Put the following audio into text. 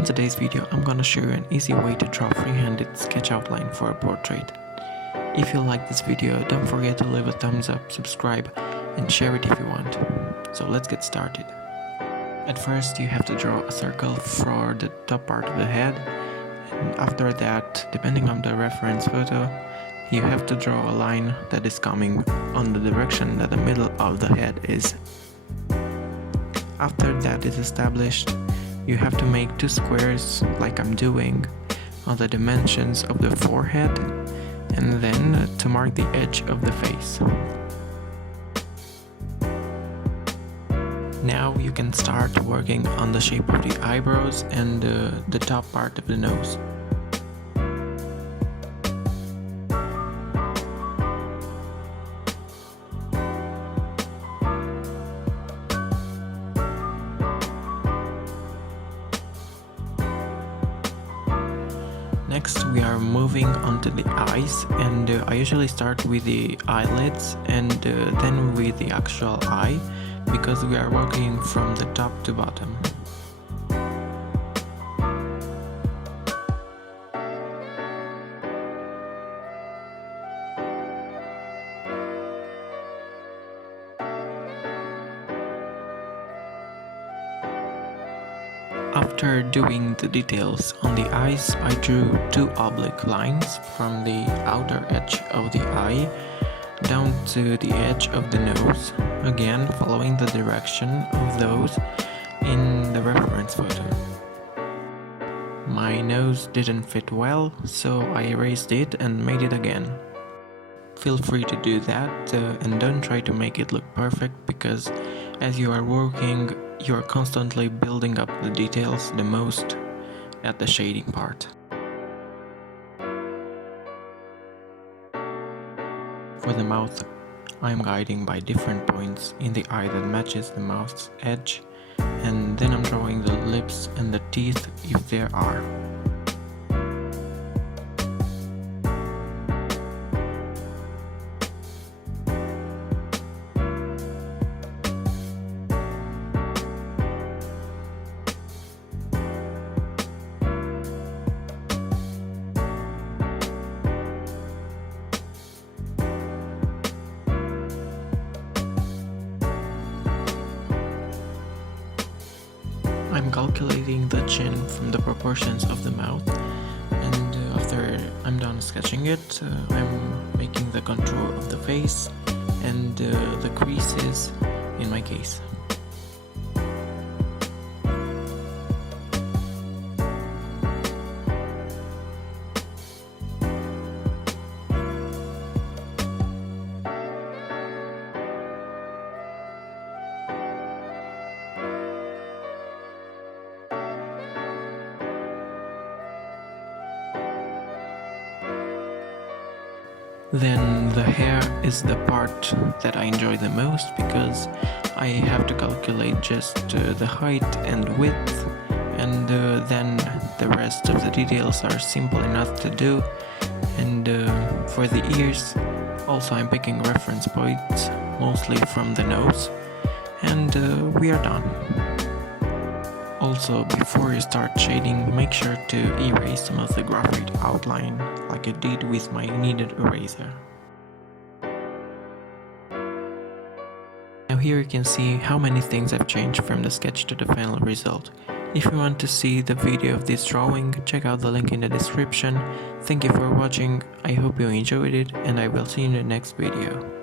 In today's video, I'm gonna show you an easy way to draw freehanded sketch outline for a portrait. If you like this video, don't forget to leave a thumbs up, subscribe, and share it if you want. So let's get started. At first, you have to draw a circle for the top part of the head, and after that, depending on the reference photo, you have to draw a line that is coming on the direction that the middle of the head is. After that is established, you have to make two squares like I'm doing on the dimensions of the forehead and then to mark the edge of the face. Now you can start working on the shape of the eyebrows and the top part of the nose. Next we are moving on to the eyes, and I usually start with the eyelids and then with the actual eye, because we are working from the top to bottom. After doing the details on the eyes, I drew two oblique lines from the outer edge of the eye down to the edge of the nose, again following the direction of those in the reference photo. My nose didn't fit well, so I erased it and made it again. Feel free to do that and don't try to make it look perfect, because as you are working, you are constantly building up the details the most at the shading part. For the mouth, I am guiding by different points in the eye that matches the mouth's edge, and then I'm drawing the lips and the teeth if there are. I'm calculating the chin from the proportions of the mouth, and after I'm done sketching it, I'm making the contour of the face and the creases in my case. Then the hair is the part that I enjoy the most, because I have to calculate just the height and width, and then the rest of the details are simple enough to do. And for the ears, also I'm picking reference points, mostly from the nose, and we are done. Also, before you start shading, make sure to erase some of the graphite outline, like I did with my kneaded eraser. Now here you can see how many things have changed from the sketch to the final result. If you want to see the video of this drawing, check out the link in the description. Thank you for watching, I hope you enjoyed it, and I will see you in the next video.